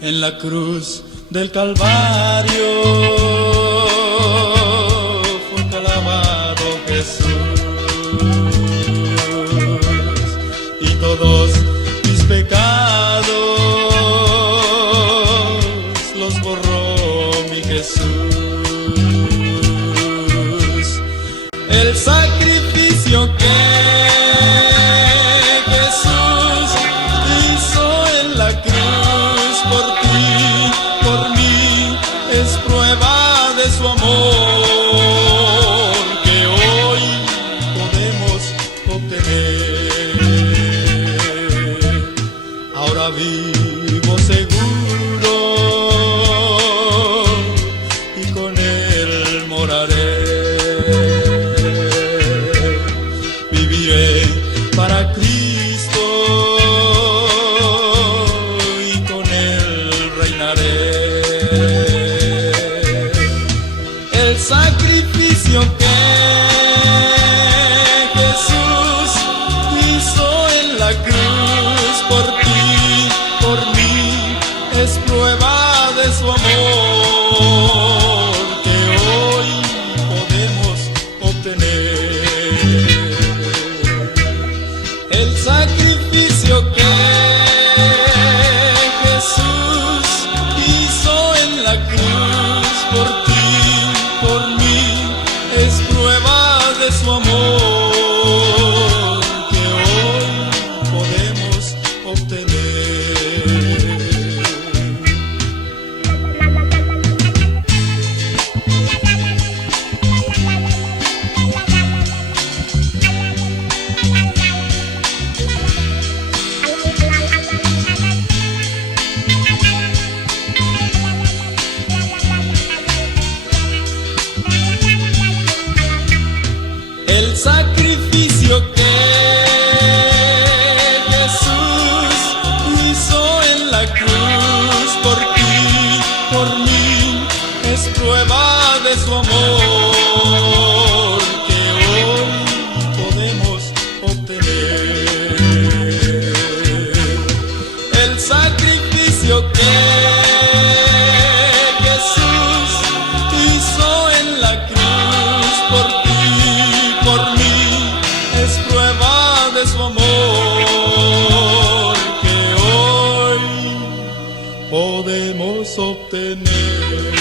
En la cruz del Calvario fue clavado Jesús, y todos mis pecados los borró mi Jesús. El sacrificio que Jesús hizo en la cruz por ti, por mí, es prueba de su amor que hoy podemos obtener. Ahora vivo seguro y con Él moraré. Viviré para Cristo y con Él reinaré. El sacrificio que Jesús hizo en la cruz por ti, por mí, es prueba de su amor que hoy podemos obtener. El sacrificio que Jesús hizo en la cruz por ti, por mí, es prueba de su amor que hoy podemos obtener. El sacrificio que Jesús hizo en la cruz por ti, por mí, es prueba de su amor que hoy podemos obtener. El sacrificio que Jesús hizo en la cruz por ti, por mí, es prueba de su amor que hoy podemos obtener.